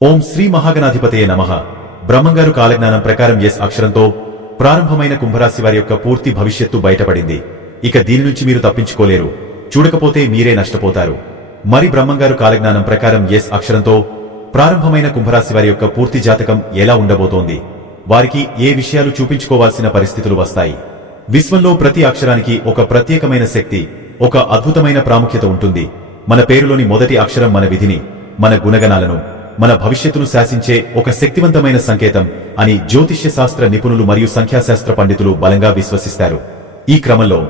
ఓం శ్రీ మహాగణాధిపతయే నమః. బ్రహ్మంగారు కాలజ్ఞానం ప్రకారం ఎస్ అక్షరంతో ప్రారంభమైన కుంభరాశి వారి యొక్క పూర్తి భవిష్యత్తు బయటపడింది. ఇక దీని నుంచి మీరు తప్పించుకోలేరు. చూడకపోతే మీరే నష్టపోతారు. మరి బ్రహ్మంగారు కాలజ్ఞానం ప్రకారం ఎస్ అక్షరంతో ప్రారంభమైన కుంభరాశి వారి యొక్క పూర్తి జాతకం ఎలా ఉండబోతోంది, వారికి ఏ విషయాలు చూపించుకోవాల్సిన పరిస్థితులు వస్తాయి, విశ్వంలో ప్రతి అక్షరానికి ఒక ప్రత్యేకమైన శక్తి, ఒక అద్భుతమైన ప్రాముఖ్యత ఉంటుంది. మన పేరులోని మొదటి అక్షరం మన విధిని, మన గుణగణాలను, మన భవిష్యత్తును శాసించే ఒక శక్తివంతమైన సంకేతం అని జ్యోతిష్య శాస్త్ర నిపుణులు మరియు సంఖ్యాశాస్త్ర పండితులు బలంగా విశ్వసిస్తారు. ఈ క్రమంలో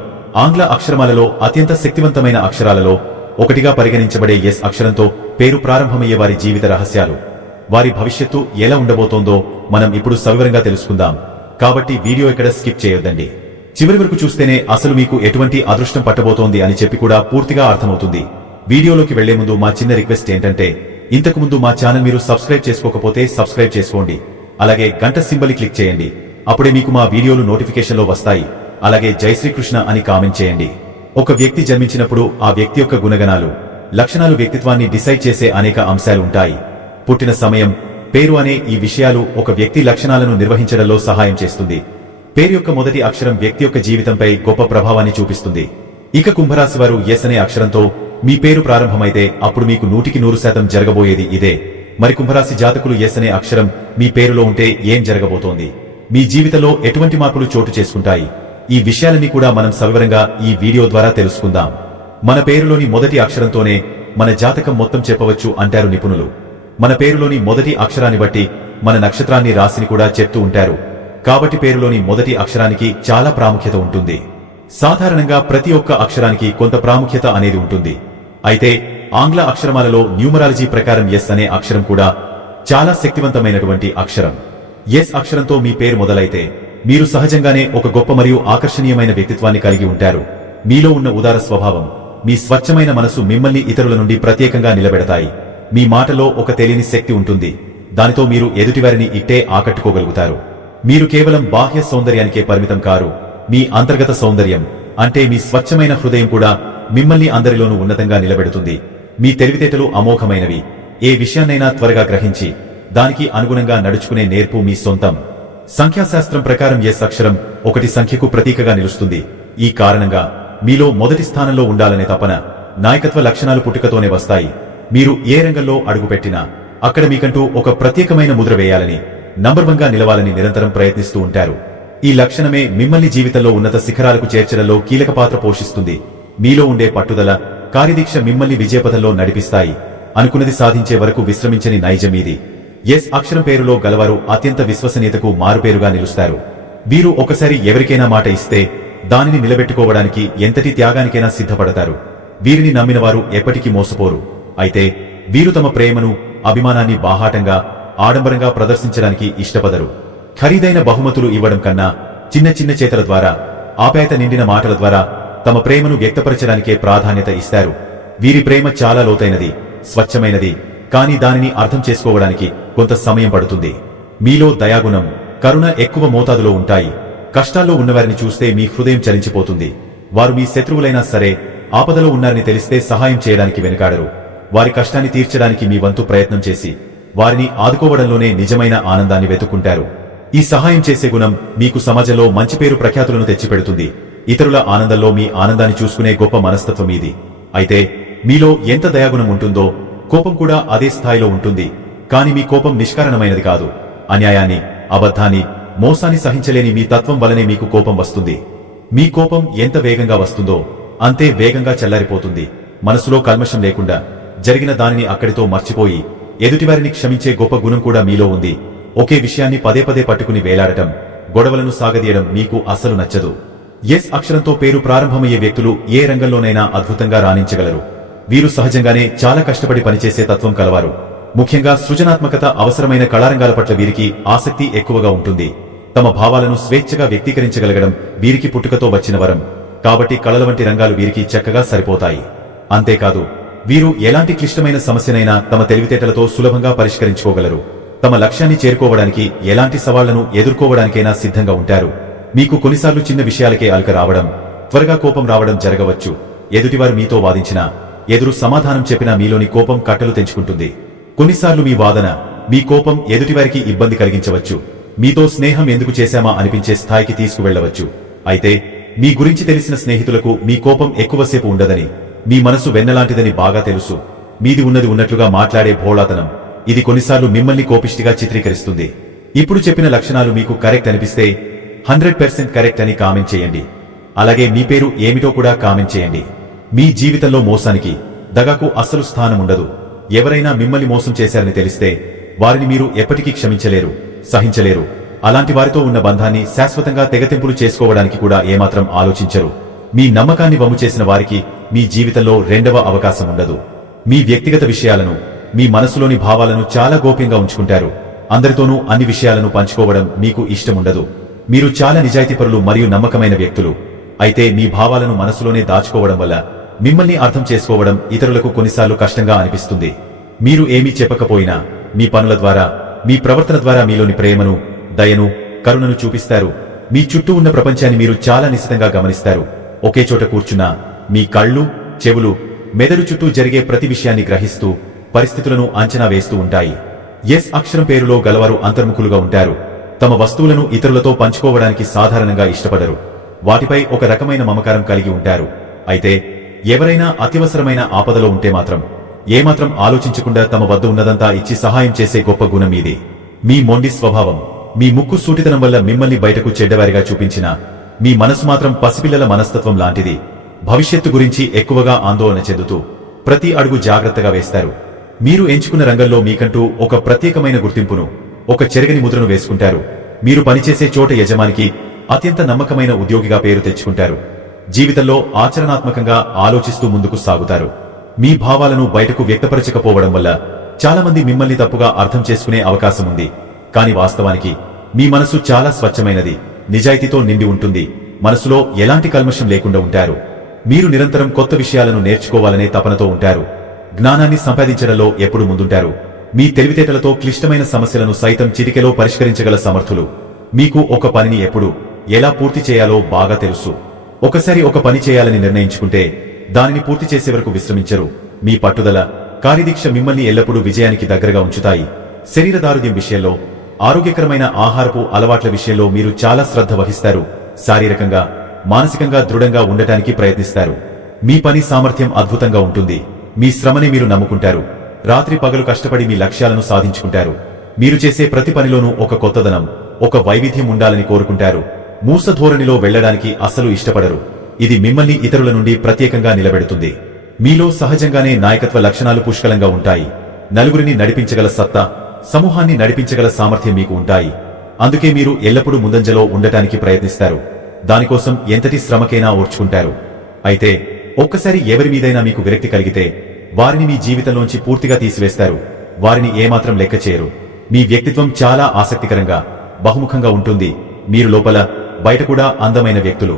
ఆంగ్ల అక్షరమాలలో అత్యంత శక్తివంతమైన అక్షరాలలో ఒకటిగా పరిగణించబడే ఎస్ అక్షరంతో పేరు ప్రారంభమయ్యే వారి జీవిత రహస్యాలు, వారి భవిష్యత్తు ఎలా ఉండబోతోందో మనం ఇప్పుడు సవివరంగా తెలుసుకుందాం. కాబట్టి వీడియో ఇక్కడ స్కిప్ చేయొద్దండి. చివరి వరకు చూస్తేనే అసలు మీకు ఎటువంటి అదృష్టం పట్టబోతోంది అని చెప్పి కూడా పూర్తిగా అర్థమవుతుంది. వీడియోలోకి వెళ్లే ముందు మా చిన్న రిక్వెస్ట్ ఏంటంటే, ఇంతకు ముందు మా ఛానల్ మీరు సబ్స్క్రైబ్ చేసుకోకపోతే సబ్స్క్రైబ్ చేసుకోండి. అలాగే గంట సింబల్ క్లిక్ చేయండి. అప్పుడే మీకు మా వీడియోలు నోటిఫికేషన్లో వస్తాయి. అలాగే జై శ్రీకృష్ణ అని కామెంట్ చేయండి. ఒక వ్యక్తి జన్మించినప్పుడు ఆ వ్యక్తి యొక్క గుణగణాలు, లక్షణాలు వ్యక్తిత్వాన్ని డిసైడ్ చేసే అనేక అంశాలు ఉంటాయి. పుట్టిన సమయం, పేరు అనే ఈ విషయాలు ఒక వ్యక్తి లక్షణాలను నిర్వహించడంలో సహాయం చేస్తుంది. పేరు యొక్క మొదటి అక్షరం వ్యక్తి యొక్క జీవితంపై గొప్ప ప్రభావాన్ని చూపిస్తుంది. ఇక కుంభరాశి వారు ఎస్ అనే అక్షరంతో మీ పేరు ప్రారంభమైతే అప్పుడు మీకు 100% జరగబోయేది ఇదే. మరి కుంభరాశి జాతకులు ఎస్ అనే అక్షరం మీ పేరులో ఉంటే ఏం జరగబోతోంది, మీ జీవితంలో ఎటువంటి మార్పులు చోటు చేసుకుంటాయి, ఈ విషయాలన్నీ కూడా మనం సవివరంగా ఈ వీడియో ద్వారా తెలుసుకుందాం. మన పేరులోని మొదటి అక్షరంతోనే మన జాతకం మొత్తం చెప్పవచ్చు అంటారు నిపుణులు. మన పేరులోని మొదటి అక్షరాన్ని బట్టి మన నక్షత్రాన్ని, రాశిని కూడా చెప్తూ ఉంటారు. కాబట్టి పేరులోని మొదటి అక్షరానికి చాలా ప్రాముఖ్యత ఉంటుంది. సాధారణంగా ప్రతి ఒక్క అక్షరానికి కొంత ప్రాముఖ్యత అనేది ఉంటుంది. అయితే ఆంగ్ల అక్షరమాలలో న్యూమరాలజీ ప్రకారం ఎస్ అనే అక్షరం కూడా చాలా శక్తివంతమైనటువంటి అక్షరం. ఎస్ అక్షరంతో మీ పేరు మొదలైతే మీరు సహజంగానే ఒక గొప్ప మరియు ఆకర్షణీయమైన వ్యక్తిత్వాన్ని కలిగి ఉంటారు. మీలో ఉన్న ఉదార స్వభావం, మీ స్వచ్ఛమైన మనసు మిమ్మల్ని ఇతరుల నుండి ప్రత్యేకంగా నిలబెడతాయి. మీ మాటలో ఒక తెలియని శక్తి ఉంటుంది. దానితో మీరు ఎదుటివారిని ఇట్టే ఆకట్టుకోగలుగుతారు. మీరు కేవలం బాహ్య సౌందర్యానికే పరిమితం కారు. మీ అంతర్గత సౌందర్యం అంటే మీ స్వచ్ఛమైన హృదయం కూడా మిమ్మల్ని అందరిలోనూ ఉన్నతంగా నిలబెడుతుంది. మీ తెలివితేటలు అమోఘమైనవి. ఏ విషయాన్నైనా త్వరగా గ్రహించి దానికి అనుగుణంగా నడుచుకునే నేర్పు మీ సొంతం. సంఖ్యాశాస్త్రం ప్రకారం ఎస్ అక్షరం ఒకటి సంఖ్యకు ప్రతీకగా నిలుస్తుంది. ఈ కారణంగా మీలో మొదటి స్థానంలో ఉండాలనే తపన, నాయకత్వ లక్షణాలు పుట్టుకతోనే వస్తాయి. మీరు ఏ రంగంలో అడుగుపెట్టినా అక్కడ మీకంటూ ఒక ప్రత్యేకమైన ముద్ర వేయాలని, నంబర్ 1గా నిలవాలని నిరంతరం ప్రయత్నిస్తూ ఉంటారు. ఈ లక్షణమే మిమ్మల్ని జీవితంలో ఉన్నత శిఖరాలకు చేర్చడంలో కీలక పాత్ర పోషిస్తుంది. మీలో ఉండే పట్టుదల, కార్యదీక్ష మిమ్మల్ని విజయపథంలో నడిపిస్తాయి. అనుకున్నది సాధించే వరకు విశ్రమించని నైజం ఇది. ఎస్ అక్షరం పేరులో గలవారు అత్యంత విశ్వసనీయతకు మారుపేరుగా నిలుస్తారు. వీరు ఒకసారి ఎవరికైనా మాట ఇస్తే దానిని నిలబెట్టుకోవడానికి ఎంతటి త్యాగానికైనా సిద్ధపడతారు. వీరిని నమ్మిన వారు ఎప్పటికీ మోసపోరు. అయితే వీరు తమ ప్రేమను, అభిమానాన్ని బాహాటంగా, ఆడంబరంగా ప్రదర్శించడానికి ఇష్టపడరు. ఖరీదైన బహుమతులు ఇవ్వడం కన్నా చిన్న చిన్న చేతల ద్వారా, ఆప్యాయత నిండిన మాటల ద్వారా తమ ప్రేమను వ్యక్తపరచడానికే ప్రాధాన్యత ఇస్తారు. వీరి ప్రేమ చాలా లోతైనది, స్వచ్ఛమైనది. కానీ దానిని అర్థం చేసుకోవడానికి కొంత సమయం పడుతుంది. మీలో దయాగుణం, కరుణ ఎక్కువ మోతాదులో ఉంటాయి. కష్టాల్లో ఉన్నవారిని చూస్తే మీ హృదయం చలించిపోతుంది. వారు మీ శత్రువులైనా సరే ఆపదలో ఉన్నారని తెలిస్తే సహాయం చేయడానికి వెనుకాడరు. వారి కష్టాన్ని తీర్చడానికి మీ వంతు ప్రయత్నం చేసి వారిని ఆదుకోవడంలోనే నిజమైన ఆనందాన్ని వెతుక్కుంటారు. ఈ సహాయం చేసే గుణం మీకు సమాజంలో మంచి పేరు ప్రఖ్యాతులను తెచ్చిపెడుతుంది. ఇతరుల ఆనందంలో మీ ఆనందాన్ని చూసుకునే గొప్ప మనస్తత్వం ఇది. అయితే మీలో ఎంత దయాగుణం ఉంటుందో కోపం కూడా అదే స్థాయిలో ఉంటుంది. కాని మీ కోపం నిష్కారణమైనది కాదు. అన్యాయాన్ని, అబద్ధాన్ని, మోసాన్ని సహించలేని మీ తత్వం వలనే మీకు కోపం వస్తుంది. మీ కోపం ఎంత వేగంగా వస్తుందో అంతే వేగంగా చల్లారిపోతుంది. మనసులో కల్మషం లేకుండా జరిగిన దానిని అక్కడితో మర్చిపోయి ఎదుటివారిని క్షమించే గొప్ప గుణం కూడా మీలో ఉంది. ఒకే విషయాన్ని పదే పదే పట్టుకుని వేలాడటం, గొడవలను సాగదీయడం మీకు అస్సలు నచ్చదు. ఎస్ అక్షరంతో పేరు ప్రారంభమయ్యే వ్యక్తులు ఏ రంగంలోనైనా అద్భుతంగా రాణించగలరు. వీరు సహజంగానే చాలా కష్టపడి పనిచేసే తత్వం కలవారు. ముఖ్యంగా సృజనాత్మకత అవసరమైన కళారంగాల పట్ల వీరికి ఆసక్తి ఎక్కువగా ఉంటుంది. తమ భావాలను స్వేచ్ఛగా వ్యక్తీకరించగలగడం వీరికి పుట్టుకతో వచ్చిన వరం. కాబట్టి కళల వంటి రంగాలు వీరికి చక్కగా సరిపోతాయి. అంతేకాదు, వీరు ఎలాంటి క్లిష్టమైన సమస్యనైనా తమ తెలివితేటలతో సులభంగా పరిష్కరించుకోగలరు. తమ లక్ష్యాన్ని చేరుకోవడానికి ఎలాంటి సవాళ్లను ఎదుర్కోవడానికైనా సిద్ధంగా ఉంటారు. మీకు కొన్నిసార్లు చిన్న విషయాలకే అలక రావడం, త్వరగా కోపం రావడం జరగవచ్చు. ఎదుటివారు మీతో వాదించినా, ఎదురు సమాధానం చెప్పినా మీలోని కోపం కట్టలు తెంచుకుంటుంది. కొన్నిసార్లు మీ వాదన, మీ కోపం ఎదుటివారికి ఇబ్బంది కలిగించవచ్చు. మీతో స్నేహం ఎందుకు చేశామా అనిపించే స్థాయికి తీసుకువెళ్లవచ్చు. అయితే మీ గురించి తెలిసిన స్నేహితులకు మీ కోపం ఎక్కువసేపు ఉండదని, మీ మనసు వెన్నలాంటిదని బాగా తెలుసు. మీది ఉన్నది ఉన్నట్లుగా మాట్లాడే భోళాతనం ఇది కొన్నిసార్లు మిమ్మల్ని కోపిష్టిగా చిత్రీకరిస్తుంది. ఇప్పుడు చెప్పిన లక్షణాలు మీకు కరెక్ట్ అనిపిస్తే 100% కరెక్ట్ అని కామెంట్ చేయండి. అలాగే మీ పేరు ఏమిటో కూడా కామెంట్ చేయండి. మీ జీవితంలో మోసానికి, దగాకు అస్సలు స్థానం ఉండదు. ఎవరైనా మిమ్మల్ని మోసం చేశారని తెలిస్తే వారిని మీరు ఎప్పటికీ క్షమించలేరు, సహించలేరు. అలాంటి వారితో ఉన్న బంధాన్ని శాశ్వతంగా తెగతెంపులు చేసుకోవడానికి కూడా ఏమాత్రం ఆలోచించరు. మీ నమ్మకాన్ని వమ్ము చేసిన వారికి మీ జీవితంలో రెండవ అవకాశం ఉండదు. మీ వ్యక్తిగత విషయాలను, మీ మనసులోని భావాలను చాలా గోప్యంగా ఉంచుకుంటారు. అందరితోనూ అన్ని విషయాలను పంచుకోవడం మీకు ఇష్టముండదు. మీరు చాలా నిజాయితీపరులు మరియు నమ్మకమైన వ్యక్తులు. అయితే మీ భావాలను మనసులోనే దాచుకోవడం వల్ల మిమ్మల్ని అర్థం చేసుకోవడం ఇతరులకు కొన్నిసార్లు కష్టంగా అనిపిస్తుంది. మీరు ఏమీ చెప్పకపోయినా మీ పనుల ద్వారా, మీ ప్రవర్తన ద్వారా మీలోని ప్రేమను, దయను, కరుణను చూపిస్తారు. మీ చుట్టూ ఉన్న ప్రపంచాన్ని మీరు చాలా నిశితంగా గమనిస్తారు. ఒకే చోట కూర్చున్నా మీ కళ్ళు, చెవులు, మెదడు చుట్టూ జరిగే ప్రతి విషయాన్ని గ్రహిస్తూ పరిస్థితులను అంచనా వేస్తూ ఉంటాయి. ఎస్ అక్షరం పేరులో గలవారు అంతర్ముఖులుగా ఉంటారు. తమ వస్తువులను ఇతరులతో పంచుకోవడానికి సాధారణంగా ఇష్టపడరు. వాటిపై ఒక రకమైన మమకారం కలిగి ఉంటారు. అయితే ఎవరైనా అత్యవసరమైన ఆపదలో ఉంటే మాత్రం ఏమాత్రం ఆలోచించకుండా తమ వద్ద ఉన్నదంతా ఇచ్చి సహాయం చేసే గొప్ప గుణం మీది. మీ మొండి స్వభావం, మీ ముక్కు సూటితనం వల్ల మిమ్మల్ని బయటకు చెడ్డవారిగా చూపించినా మీ మనసు మాత్రం పసిపిల్లల మనస్తత్వం లాంటిది. భవిష్యత్తు గురించి ఎక్కువగా ఆందోళన చెందుతూ ప్రతి అడుగు జాగ్రత్తగా వేస్తారు. మీరు ఎంచుకున్న రంగంలో మీకంటూ ఒక ప్రత్యేకమైన గుర్తింపును, ఒక చెరగని ముద్రను వేసుకుంటారు. మీరు పనిచేసే చోట యజమానికి అత్యంత నమ్మకమైన ఉద్యోగిగా పేరు తెచ్చుకుంటారు. జీవితంలో ఆచరణాత్మకంగా ఆలోచిస్తూ ముందుకు సాగుతారు. మీ భావాలను బయటకు వ్యక్తపరచకపోవడం వల్ల చాలామంది మిమ్మల్ని తప్పుగా అర్థం చేసుకునే అవకాశం ఉంది. కాని వాస్తవానికి మీ మనసు చాలా స్వచ్ఛమైనది, నిజాయితీతో నిండి ఉంటుంది. మనసులో ఎలాంటి కల్మషం లేకుండా ఉంటారు. మీరు నిరంతరం కొత్త విషయాలను నేర్చుకోవాలనే తపనతో ఉంటారు. జ్ఞానాన్ని సంపాదించడంలో ఎప్పుడు ముందుంటారు. మీ తెలివితేటలతో క్లిష్టమైన సమస్యలను సైతం చిటికెలో పరిష్కరించగల సమర్థులు. మీకు ఒక పనిని ఎప్పుడు, ఎలా పూర్తి చేయాలో బాగా తెలుసు. ఒకసారి ఒక పని చేయాలని నిర్ణయించుకుంటే దానిని పూర్తి చేసే వరకు విశ్రమించరు. మీ పట్టుదల, కార్యదీక్ష మిమ్మల్ని ఎల్లప్పుడూ విజయానికి దగ్గరగా ఉంచుతాయి. శరీర దారుద్యం విషయంలో, ఆరోగ్యకరమైన ఆహారపు అలవాట్ల విషయంలో మీరు చాలా శ్రద్ధ వహిస్తారు. శారీరకంగా, మానసికంగా దృఢంగా ఉండటానికి ప్రయత్నిస్తారు. మీ పని సామర్థ్యం అద్భుతంగా ఉంటుంది. మీ శ్రమని మీరు నమ్ముకుంటారు. రాత్రి పగలు కష్టపడి మీ లక్ష్యాలను సాధించుకుంటారు. మీరు చేసే ప్రతి పనిలోనూ ఒక కొత్తదనం, ఒక వైవిధ్యం ఉండాలని కోరుకుంటారు. మూస ధోరణిలో వెళ్లడానికి అస్సలు ఇష్టపడరు. ఇది మిమ్మల్ని ఇతరుల నుండి ప్రత్యేకంగా నిలబెడుతుంది. మీలో సహజంగానే నాయకత్వ లక్షణాలు పుష్కలంగా ఉంటాయి. నలుగురిని నడిపించగల సత్తా, సమూహాన్ని నడిపించగల సామర్థ్యం మీకు ఉంటాయి. అందుకే మీరు ఎల్లప్పుడూ ముందంజలో ఉండటానికి ప్రయత్నిస్తారు. దానికోసం ఎంతటి శ్రమకైనా ఓర్చుకుంటారు. అయితే ఒక్కసారి ఎవరి మీదైనా మీకు విరక్తి కలిగితే వారిని మీ జీవితంలోంచి పూర్తిగా తీసివేస్తారు. వారిని ఏమాత్రం లెక్క చేయరు. మీ వ్యక్తిత్వం చాలా ఆసక్తికరంగా, బహుముఖంగా ఉంటుంది. మీరు లోపల, బయట కూడా అందమైన వ్యక్తులు.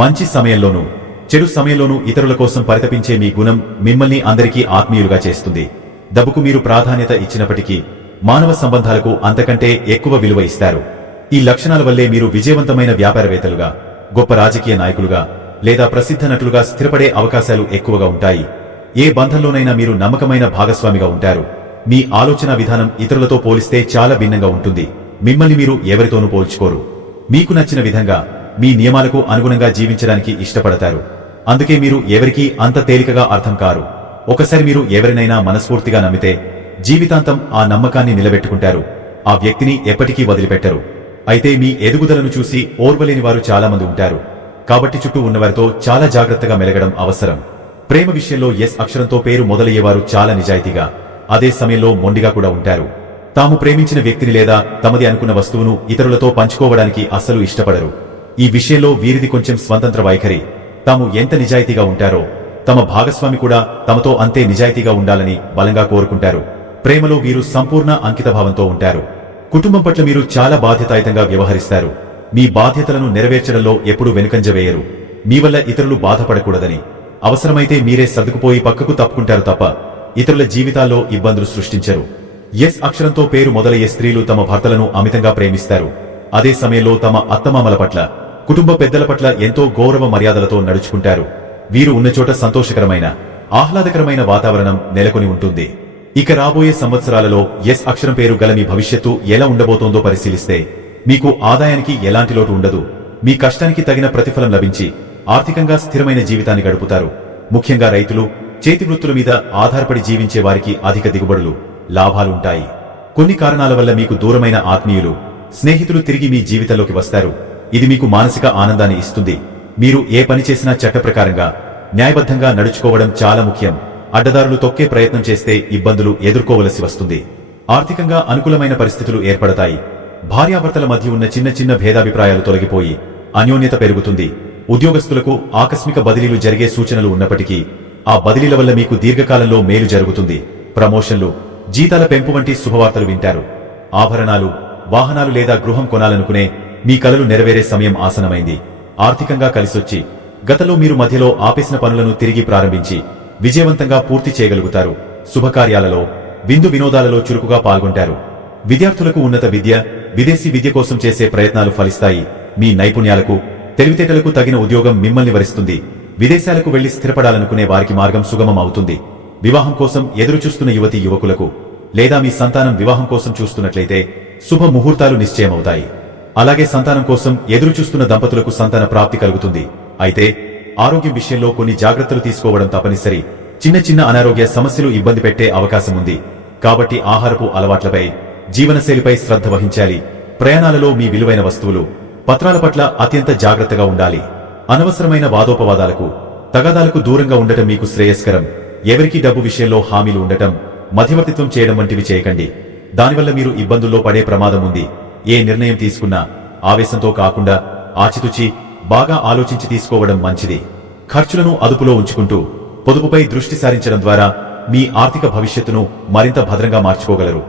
మంచి సమయంలోనూ, చెడు సమయంలోనూ ఇతరుల కోసం పరితపించే మీ గుణం మిమ్మల్ని అందరికీ ఆత్మీయులుగా చేస్తుంది. డబ్బుకు మీరు ప్రాధాన్యత ఇచ్చినప్పటికీ మానవ సంబంధాలకు అంతకంటే ఎక్కువ విలువ ఇస్తారు. ఈ లక్షణాల వల్లే మీరు విజయవంతమైన వ్యాపారవేత్తలుగా, గొప్ప రాజకీయ నాయకులుగా లేదా ప్రసిద్ధ నటులుగా స్థిరపడే అవకాశాలు ఎక్కువగా ఉంటాయి. ఏ బంధంలోనైనా మీరు నమ్మకమైన భాగస్వామిగా ఉంటారు. మీ ఆలోచన విధానం ఇతరులతో పోలిస్తే చాలా భిన్నంగా ఉంటుంది. మిమ్మల్ని మీరు ఎవరితోనూ పోల్చుకోరు. మీకు నచ్చిన విధంగా, మీ నియమాలకు అనుగుణంగా జీవించడానికి ఇష్టపడతారు. అందుకే మీరు ఎవరికీ అంత తేలికగా అర్థం కారు. ఒకసారి మీరు ఎవరినైనా మనస్ఫూర్తిగా నమ్మితే జీవితాంతం ఆ నమ్మకాన్ని నిలబెట్టుకుంటారు. ఆ వ్యక్తిని ఎప్పటికీ వదిలిపెట్టరు. అయితే మీ ఎదుగుదలను చూసి ఓర్వలేని వారు చాలా మంది ఉంటారు. కాబట్టి చుట్టూ ఉన్నవారితో చాలా జాగ్రత్తగా మెలగడం అవసరం. ప్రేమ విషయంలో ఎస్ అక్షరంతో పేరు మొదలయ్యేవారు చాలా నిజాయితీగా, అదే సమయంలో మొండిగా కూడా ఉంటారు. తాము ప్రేమించిన వ్యక్తిని లేదా తమది అనుకున్న వస్తువును ఇతరులతో పంచుకోవడానికి అస్సలు ఇష్టపడరు. ఈ విషయంలో వీరిది కొంచెం స్వతంత్ర వైఖరి. తాము ఎంత నిజాయితీగా ఉంటారో తమ భాగస్వామి కూడా తమతో అంతే నిజాయితీగా ఉండాలని బలంగా కోరుకుంటారు. ప్రేమలో వీరు సంపూర్ణ అంకితభావంతో ఉంటారు. కుటుంబం పట్ల మీరు చాలా బాధ్యతాయుతంగా వ్యవహరిస్తారు. మీ బాధ్యతలను నెరవేర్చడంలో ఎప్పుడూ వెనుకంజ వేయరు. మీ వల్ల ఇతరులు బాధపడకూడదని, అవసరమైతే మీరే సర్దుకుపోయి పక్కకు తప్పుకుంటారు తప్ప ఇతరుల జీవితాల్లో ఇబ్బందులు సృష్టించరు. ఎస్ అక్షరంతో పేరు మొదలయ్యే స్త్రీలు తమ భర్తలను అమితంగా ప్రేమిస్తారు. అదే సమయంలో తమ అత్తమామల పట్ల, కుటుంబ పెద్దల పట్ల ఎంతో గౌరవ మర్యాదలతో నడుచుకుంటారు. వీరు ఉన్న చోట సంతోషకరమైన, ఆహ్లాదకరమైన వాతావరణం నెలకొని ఉంటుంది. ఇక రాబోయే సంవత్సరాలలో ఎస్ అక్షరం పేరు గల మీ భవిష్యత్తు ఎలా ఉండబోతోందో పరిశీలిస్తే మీకు ఆదాయానికి ఎలాంటి లోటు ఉండదు. మీ కష్టానికి తగిన ప్రతిఫలం లభించి ఆర్థికంగా స్థిరమైన జీవితాన్ని గడుపుతారు. ముఖ్యంగా రైతులు, చేతి వృత్తుల మీద ఆధారపడి జీవించే వారికి అధిక దిగుబడులు, లాభాలుంటాయి. కొన్ని కారణాల వల్ల మీకు దూరమైన ఆత్మీయులు, స్నేహితులు తిరిగి మీ జీవితంలోకి వస్తారు. ఇది మీకు మానసిక ఆనందాన్ని ఇస్తుంది. మీరు ఏ పని చేసినా చట్ట ప్రకారంగా, న్యాయబద్ధంగా నడుచుకోవడం చాలా ముఖ్యం. అడ్డదారులు తొక్కే ప్రయత్నం చేస్తే ఇబ్బందులు ఎదుర్కోవలసి వస్తుంది. ఆర్థికంగా అనుకూలమైన పరిస్థితులు ఏర్పడతాయి. భార్యాభర్తల మధ్య ఉన్న చిన్న చిన్న భేదాభిప్రాయాలు తొలగిపోయి అన్యోన్యత పెరుగుతుంది. ఉద్యోగస్తులకు ఆకస్మిక బదిలీలు జరిగే సూచనలు ఉన్నప్పటికీ ఆ బదిలీల వల్ల మీకు దీర్ఘకాలంలో మేలు జరుగుతుంది. ప్రమోషన్లు, జీతాల పెంపు వంటి శుభవార్తలు వింటారు. ఆభరణాలు, వాహనాలు లేదా గృహం కొనాలనుకునే మీ కలలు నెరవేరే సమయం ఆసనమైంది. ఆర్థికంగా కలిసొచ్చి గతంలో మీరు మధ్యలో ఆపేసిన పనులను తిరిగి ప్రారంభించి విజయవంతంగా పూర్తి చేయగలుగుతారు. శుభకార్యాలలో, విందు వినోదాలలో చురుకుగా పాల్గొంటారు. విద్యార్థులకు ఉన్నత విద్య, విదేశీ విద్య కోసం చేసే ప్రయత్నాలు ఫలిస్తాయి. మీ నైపుణ్యాలకు, తెలివితేటలకు తగిన ఉద్యోగం మిమ్మల్ని వరిస్తుంది. విదేశాలకు వెళ్లి స్థిరపడాలనుకునే వారికి మార్గం సుగమం అవుతుంది. వివాహం కోసం ఎదురుచూస్తున్న యువతీ యువకులకు లేదా మీ సంతానం వివాహం కోసం చూస్తున్నట్లయితే శుభ ముహూర్తాలు నిశ్చయమవుతాయి. అలాగే సంతానం కోసం ఎదురుచూస్తున్న దంపతులకు సంతాన ప్రాప్తి కలుగుతుంది. అయితే ఆరోగ్యం విషయంలో కొన్ని జాగ్రత్తలు తీసుకోవడం తప్పనిసరి. చిన్న చిన్న అనారోగ్య సమస్యలు ఇబ్బంది పెట్టే అవకాశం ఉంది. కాబట్టి ఆహారపు అలవాట్లపై, జీవనశైలిపై శ్రద్ధ వహించాలి. ప్రయాణాలలో మీ విలువైన వస్తువులు, పత్రాల పట్ల అత్యంత జాగ్రత్తగా ఉండాలి. అనవసరమైన వాదోపవాదాలకు, తగాదాలకు దూరంగా ఉండటం మీకు శ్రేయస్కరం. ఎవరికీ డబ్బు విషయంలో హామీలు ఉండటం, మధ్యవర్తిత్వం చేయడం వంటివి చేయకండి. దానివల్ల మీరు ఇబ్బందుల్లో పడే ప్రమాదం ఉంది. ఏ నిర్ణయం తీసుకున్నా ఆవేశంతో కాకుండా ఆచితూచి బాగా ఆలోచించి తీసుకోవడం మంచిది. ఖర్చులను అదుపులో ఉంచుకుంటూ పొదుపుపై దృష్టి సారించడం ద్వారా మీ ఆర్థిక భవిష్యత్తును మరింత భద్రంగా మార్చుకోగలరు.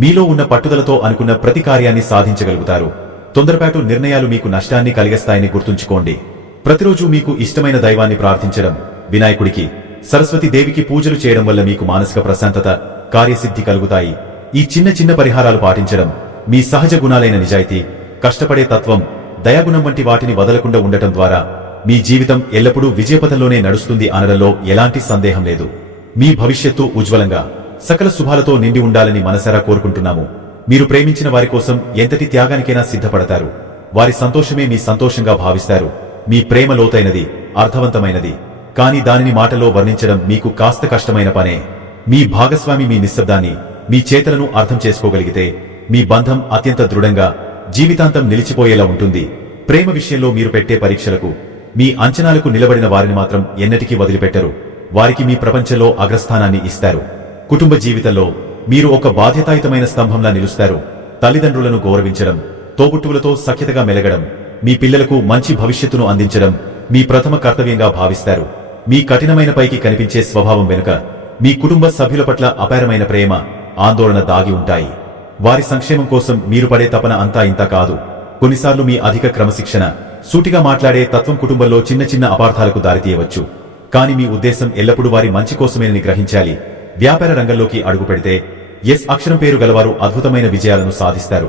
మీలో ఉన్న పట్టుదలతో అనుకున్న ప్రతి కార్యాన్ని సాధించగలుగుతారు. తొందరపాటు నిర్ణయాలు మీకు నష్టాన్ని కలిగిస్తాయని గుర్తుంచుకోండి. ప్రతిరోజు మీకు ఇష్టమైన దైవాన్ని ప్రార్థించడం, వినాయకుడికి, సరస్వతి దేవికి పూజలు చేయడం వల్ల మీకు మానసిక ప్రశాంతత, కార్యసిద్ధి కలుగుతాయి. ఈ చిన్న చిన్న పరిహారాలు పాటించడం మీ సహజ గుణాలైన నిజాయితీ, కష్టపడే తత్వం, దయాగుణం వంటి వాటిని వదలకుండా ఉండటం ద్వారా మీ జీవితం ఎల్లప్పుడూ విజయపథంలోనే నడుస్తుంది అనడంలో ఎలాంటి సందేహం లేదు. మీ భవిష్యత్తు ఉజ్వలంగా, సకల శుభాలతో నిండి ఉండాలని మనసారా కోరుకుంటున్నాము. మీరు ప్రేమించిన వారి కోసం ఎంతటి త్యాగానికైనా సిద్ధపడతారు. వారి సంతోషమే మీ సంతోషంగా భావిస్తారు. మీ ప్రేమ లోతైనది, అర్థవంతమైనది. కానీ దానిని మాటలో వర్ణించడం మీకు కాస్త కష్టమైన పనే. మీ భాగస్వామి మీ నిశ్శబ్దాన్ని, మీ చేతలను అర్థం చేసుకోగలిగితే మీ బంధం అత్యంత దృఢంగా, జీవితాంతం నిలిచిపోయేలా ఉంటుంది. ప్రేమ విషయంలో మీరు పెట్టే పరీక్షలకు, మీ అంచనాలకు నిలబడిన వారిని మాత్రం ఎన్నటికీ వదిలిపెట్టరు. వారికి మీ ప్రపంచంలో అగ్రస్థానాన్ని ఇస్తారు. కుటుంబ జీవితంలో మీరు ఒక బాధ్యతాయుతమైన స్తంభంలా నిలుస్తారు. తల్లిదండ్రులను గౌరవించడం, తోబుట్టువులతో సఖ్యతగా మెలగడం, మీ పిల్లలకు మంచి భవిష్యత్తును అందించడం మీ ప్రథమ కర్తవ్యంగా భావిస్తారు. మీ కఠినమైన పైకి కనిపించే స్వభావం వెనుక మీ కుటుంబ సభ్యుల పట్ల అపారమైన ప్రేమ, ఆందోళన దాగి ఉంటాయి. వారి సంక్షేమం కోసం మీరు పడే తపన అంతా ఇంతా కాదు. కొన్నిసార్లు మీ అధిక క్రమశిక్షణ, సూటిగా మాట్లాడే తత్వం కుటుంబంలో చిన్న చిన్న అపార్థాలకు దారితీయవచ్చు. కానీ మీ ఉద్దేశం ఎల్లప్పుడూ వారి మంచి కోసమేనని గ్రహించాలి. వ్యాపార రంగంలోకి అడుగు పెడితే ఎస్ అక్షరం పేరు గలవారు అద్భుతమైన విజయాలను సాధిస్తారు.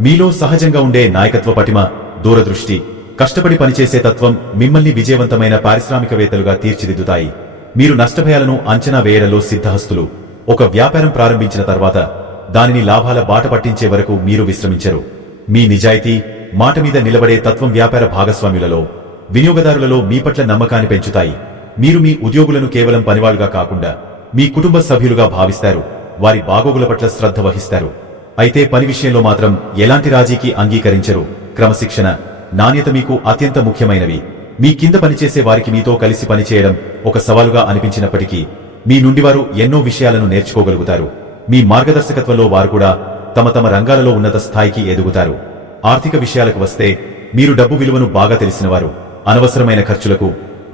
మీలో సహజంగా ఉండే నాయకత్వ పటిమ, దూరదృష్టి, కష్టపడి పనిచేసే తత్వం మిమ్మల్ని విజయవంతమైన పారిశ్రామికవేత్తలుగా తీర్చిదిద్దుతాయి. మీరు నష్టభయాలను అంచనా వేయడంలో సిద్ధహస్తులు. ఒక వ్యాపారం ప్రారంభించిన తర్వాత దానిని లాభాల బాట పట్టించే వరకు మీరు విశ్రమించరు. మీ నిజాయితీ, మాట మీద నిలబడే తత్వం వ్యాపార భాగస్వాములలో, వినియోగదారులలో మీ పట్ల నమ్మకాన్ని పెంచుతాయి. మీరు మీ ఉద్యోగులను కేవలం పనివాళ్లుగా కాకుండా మీ కుటుంబ సభ్యులుగా భావిస్తారు. వారి బాగోగుల పట్ల శ్రద్ధ వహిస్తారు. అయితే పని విషయంలో మాత్రం ఎలాంటి రాజీకి అంగీకరించరు. క్రమశిక్షణ, నాణ్యత మీకు అత్యంత ముఖ్యమైనవి. మీ కింద పనిచేసే వారికి మీతో కలిసి పనిచేయడం ఒక సవాలుగా అనిపించినప్పటికీ మీ నుండి వారు ఎన్నో విషయాలను నేర్చుకోగలుగుతారు. మీ మార్గదర్శకత్వంలో వారు కూడా తమ తమ రంగాలలో ఉన్నత స్థాయికి ఎదుగుతారు. ఆర్థిక విషయాలకు వస్తే మీరు డబ్బు విలువను బాగా తెలిసినవారు. అనవసరమైన ఖర్చులకు,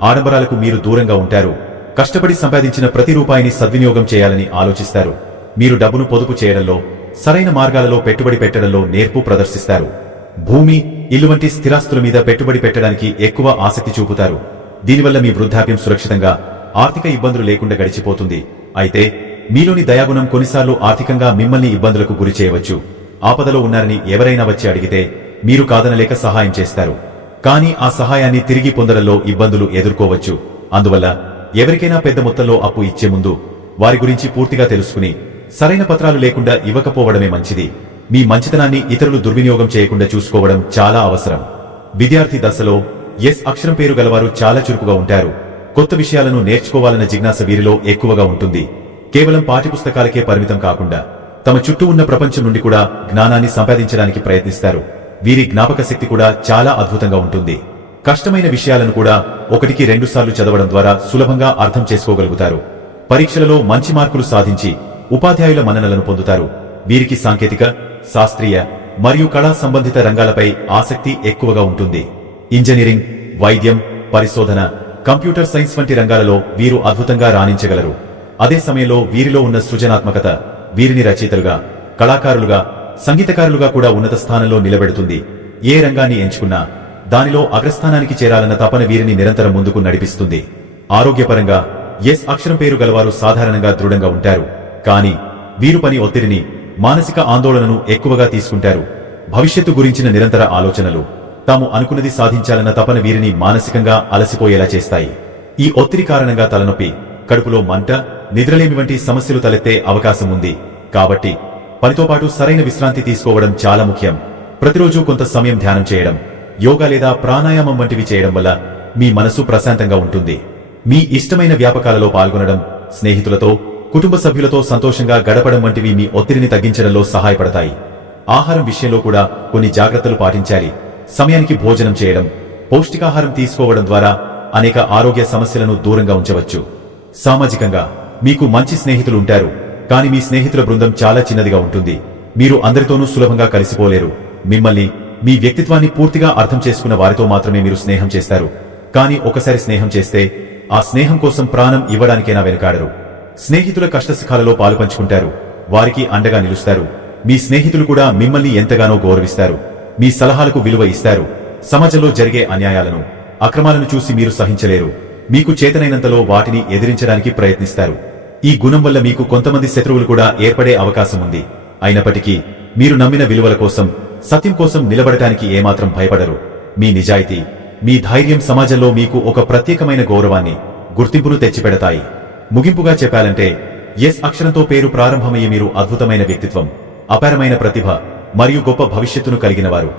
ఆడంబరాలకు మీరు దూరంగా ఉంటారు. కష్టపడి సంపాదించిన ప్రతి రూపాయిని సద్వినియోగం చేయాలని ఆలోచిస్తారు. మీరు డబ్బును పొదుపు చేయడంలో, సరైన మార్గాలలో పెట్టుబడి పెట్టడంలో నేర్పు ప్రదర్శిస్తారు. భూమి, ఇల్లు వంటి స్థిరాస్తుల మీద పెట్టుబడి పెట్టడానికి ఎక్కువ ఆసక్తి చూపుతారు. దీనివల్ల మీ వృద్ధాప్యం సురక్షితంగా, ఆర్థిక ఇబ్బందులు లేకుండా గడిచిపోతుంది. అయితే మీలోని దయాగుణం కొన్నిసార్లు ఆర్థికంగా మిమ్మల్ని ఇబ్బందులకు గురి చేయవచ్చు. ఆపదలో ఉన్నారని ఎవరైనా వచ్చి అడిగితే మీరు కాదనలేక సహాయం చేస్తారు. కానీ ఆ సహాయాన్ని తిరిగి పొందడంలో ఇబ్బందులు ఎదుర్కోవచ్చు. అందువల్ల ఎవరికైనా పెద్ద మొత్తంలో అప్పు ఇచ్చే ముందు వారి గురించి పూర్తిగా తెలుసుకుని సరైన పత్రాలు లేకుండా ఇవ్వకపోవడమే మంచిది. మీ మంచితనాన్ని ఇతరులు దుర్వినియోగం చేయకుండా చూసుకోవడం చాలా అవసరం. విద్యార్థి దశలో ఎస్ అక్షరం పేరు గలవారు చాలా చురుకుగా ఉంటారు. కొత్త విషయాలను నేర్చుకోవాలన్న జిజ్ఞాస వీరిలో ఎక్కువగా ఉంటుంది. కేవలం పాఠ్యపుస్తకాలకే పరిమితం కాకుండా తమ చుట్టూ ఉన్న ప్రపంచం నుండి కూడా జ్ఞానాన్ని సంపాదించడానికి ప్రయత్నిస్తారు. వీరి జ్ఞాపక శక్తి కూడా చాలా అద్భుతంగా ఉంటుంది. కష్టమైన విషయాలను కూడా 1-2 సార్లు చదవడం ద్వారా సులభంగా అర్థం చేసుకోగలుగుతారు. పరీక్షలలో మంచి మార్కులు సాధించి ఉపాధ్యాయుల మన్ననలను పొందుతారు. వీరికి సాంకేతిక, శాస్త్రీయ మరియు కళా సంబంధిత రంగాలపై ఆసక్తి ఎక్కువగా ఉంటుంది. ఇంజనీరింగ్, వైద్యం, పరిశోధన, కంప్యూటర్ సైన్స్ వంటి రంగాలలో వీరు అద్భుతంగా రాణించగలరు. అదే సమయంలో వీరిలో ఉన్న సృజనాత్మకత వీరిని రచయితలుగా, కళాకారులుగా, సంగీతకారులుగా కూడా ఉన్నత స్థానంలో నిలబెడుతుంది. ఏ రంగాన్ని ఎంచుకున్నా దానిలో అగ్రస్థానానికి చేరాలన్న తపన వీరిని నిరంతరం ముందుకు నడిపిస్తుంది. ఆరోగ్యపరంగా ఎస్ అక్షరం పేరు గలవారు సాధారణంగా దృఢంగా ఉంటారు. కానీ వీరు పని ఒత్తిడిని, మానసిక ఆందోళనను ఎక్కువగా తీసుకుంటారు. భవిష్యత్తు గురించిన నిరంతర ఆలోచనలు, తాము అనుకున్నది సాధించాలన్న తపన వీరిని మానసికంగా అలసిపోయేలా చేస్తాయి. ఈ ఒత్తిడి కారణంగా తలనొప్పి, కడుపులో మంట, నిద్రలేమి వంటి సమస్యలు తలెత్తే అవకాశం ఉంది. కాబట్టి పనితో పాటు సరైన విశ్రాంతి తీసుకోవడం చాలా ముఖ్యం. ప్రతిరోజు కొంత సమయం ధ్యానం చేయడం, యోగా లేదా ప్రాణాయామం వంటివి చేయడం వల్ల మీ మనసు ప్రశాంతంగా ఉంటుంది. మీ ఇష్టమైన వ్యాపకాలలో పాల్గొనడం, స్నేహితులతో, కుటుంబ సభ్యులతో సంతోషంగా గడపడం వంటివి మీ ఒత్తిడిని తగ్గించడంలో సహాయపడతాయి. ఆహారం విషయంలో కూడా కొన్ని జాగ్రత్తలు పాటించాలి. సమయానికి భోజనం చేయడం, పౌష్టికాహారం తీసుకోవడం ద్వారా అనేక ఆరోగ్య సమస్యలను దూరంగా ఉంచవచ్చు. సామాజికంగా మీకు మంచి స్నేహితులు ఉంటారు. కానీ మీ స్నేహితుల బృందం చాలా చిన్నదిగా ఉంటుంది. మీరు అందరితోనూ సులభంగా కలిసిపోలేరు. మిమ్మల్ని, మీ వ్యక్తిత్వాన్ని పూర్తిగా అర్థం చేసుకున్న వారితో మాత్రమే మీరు స్నేహం చేస్తారు. కానీ ఒకసారి స్నేహం చేస్తే ఆ స్నేహం కోసం ప్రాణం ఇవ్వడానికైనా వెనుకాడరు. స్నేహితుల కష్టసుఖాలలో పాలుపంచుకుంటారు. వారికి అండగా నిలుస్తారు. మీ స్నేహితులు కూడా మిమ్మల్ని ఎంతగానో గౌరవిస్తారు. మీ సలహాలకు విలువ ఇస్తారు. సమాజంలో జరిగే అన్యాయాలను, అక్రమాలను చూసి మీరు సహించలేరు. మీకు చేతనైనంతలో వాటిని ఎదిరించడానికి ప్రయత్నిస్తారు. ఈ గుణం వల్ల మీకు కొంతమంది శత్రువులు కూడా ఏర్పడే అవకాశం ఉంది. అయినప్పటికీ మీరు నమ్మిన విలువల కోసం, సత్యం కోసం నిలబడటానికి ఏమాత్రం భయపడరు. మీ నిజాయితీ, మీ ధైర్యం సమాజంలో మీకు ఒక ప్రత్యేకమైన గౌరవాన్ని, గుర్తింపును తెచ్చిపెడతాయి. ముగింపుగా చెప్పాలంటే ఎస్ అక్షరంతో పేరు ప్రారంభమయ్యే మీరు అద్భుతమైన వ్యక్తిత్వం, అపారమైన ప్రతిభ మరియు గొప్ప భవిష్యత్తును కలిగినవారు.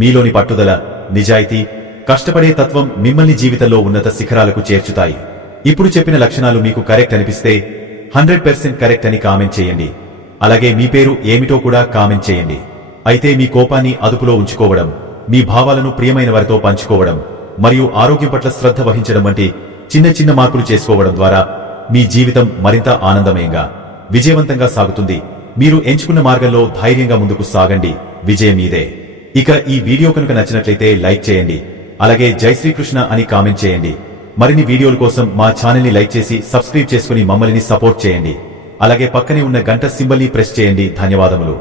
మీలోని పట్టుదల, నిజాయితీ, కష్టపడే తత్వం మిమ్మల్ని జీవితంలో ఉన్నత శిఖరాలకు చేర్చుతాయి. ఇప్పుడు చెప్పిన లక్షణాలు మీకు కరెక్ట్ అనిపిస్తే 100% కరెక్ట్ అని కామెంట్ చేయండి. అలాగే మీ పేరు ఏమిటో కూడా కామెంట్ చేయండి. అయితే మీ కోపాన్ని అదుపులో ఉంచుకోవడం, మీ భావాలను ప్రియమైన వారితో పంచుకోవడం మరియు ఆరోగ్యం పట్ల శ్రద్ధ వహించడం వంటి చిన్న చిన్న మార్పులు చేసుకోవడం ద్వారా మీ జీవితం మరింత ఆనందమయంగా, విజయవంతంగా సాగుతుంది. మీరు ఎంచుకున్న మార్గంలో ధైర్యంగా ముందుకు సాగండి. విజయం మీదే. ఇక ఈ వీడియో కనుక నచ్చినట్లయితే లైక్ చేయండి. అలాగే జై శ్రీకృష్ణ అని కామెంట్ చేయండి. మరిన్ని వీడియోల కోసం మా ఛానల్ ని లైక్ చేసి సబ్స్క్రైబ్ చేసుకుని మమ్మల్ని సపోర్ట్ చేయండి. అలాగే పక్కనే ఉన్న గంట సింబల్ ని ప్రెస్ చేయండి. ధన్యవాదములు.